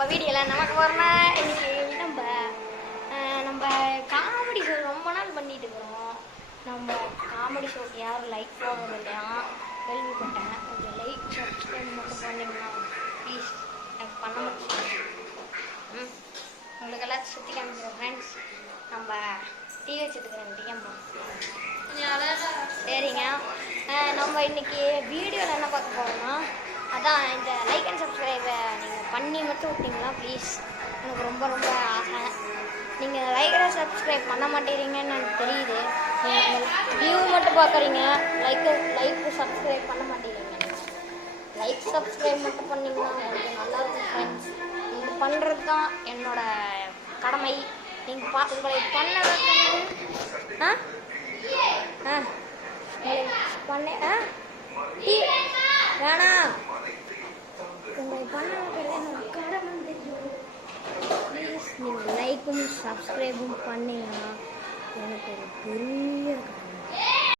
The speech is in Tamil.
நம்ம வீடியோவில் நமக்கு வரனா இன்னைக்கு நம்ம காமெடி ஷோ ரொம்ப நாள் பண்ணிட்டு இருக்கிறோம். நம்ம காமெடி ஷோக்கு யாரும் லைக் போடுறது இல்லையா கேள்விப்பட்டேன். கொஞ்சம் லைக் சப்ஸ்கிரைப் மட்டும் பண்ணிங்கன்னா ப்ளீஸ். எனக்கு பண்ண முடியும். உங்களுக்கு எல்லாத்தையும் சுற்றி காமிக்கிற ஃப்ரெண்ட்ஸ் நம்ம டிவி வச்சுருக்கிறேன் டிஎம்மா. சரிங்க, நம்ம இன்னைக்கு வீடியோவில் என்ன பார்க்க போகிறோம்னா அதான் இந்த லைக் அண்ட் சப்ஸ்கிரைபை நீங்கள் பண்ணி மட்டும் விட்டீங்களா ப்ளீஸ். எனக்கு ரொம்ப ரொம்ப ஆசை. நீங்கள் லைக் அண்ட் சப்ஸ்கிரைப் பண்ண மாட்டேங்கிறீங்கன்னு எனக்கு தெரியுது. நீங்கள் வியூ மட்டும் பார்க்குறீங்க, லைக்கு சப்ஸ்கிரைப் பண்ண மாட்டேங்கிறீங்க. லைக் சப்ஸ்கிரைப் மட்டும் பண்ணிங்கன்னா எனக்கு நல்லா இருக்கும் ஃப்ரெண்ட்ஸ். நீங்கள் பண்ணுறது தான் என்னோட கடமை. நீங்கள் உங்களை பண்ண வேணாம் உங்களை பண்ண வைக்கிறது என்னோட கடமை தெரியும். ப்ளீஸ் நீங்கள் லைக்கும் சப்ஸ்கிரைபும் பண்ணீங்கன்னா எனக்கு ஒரு பெரிய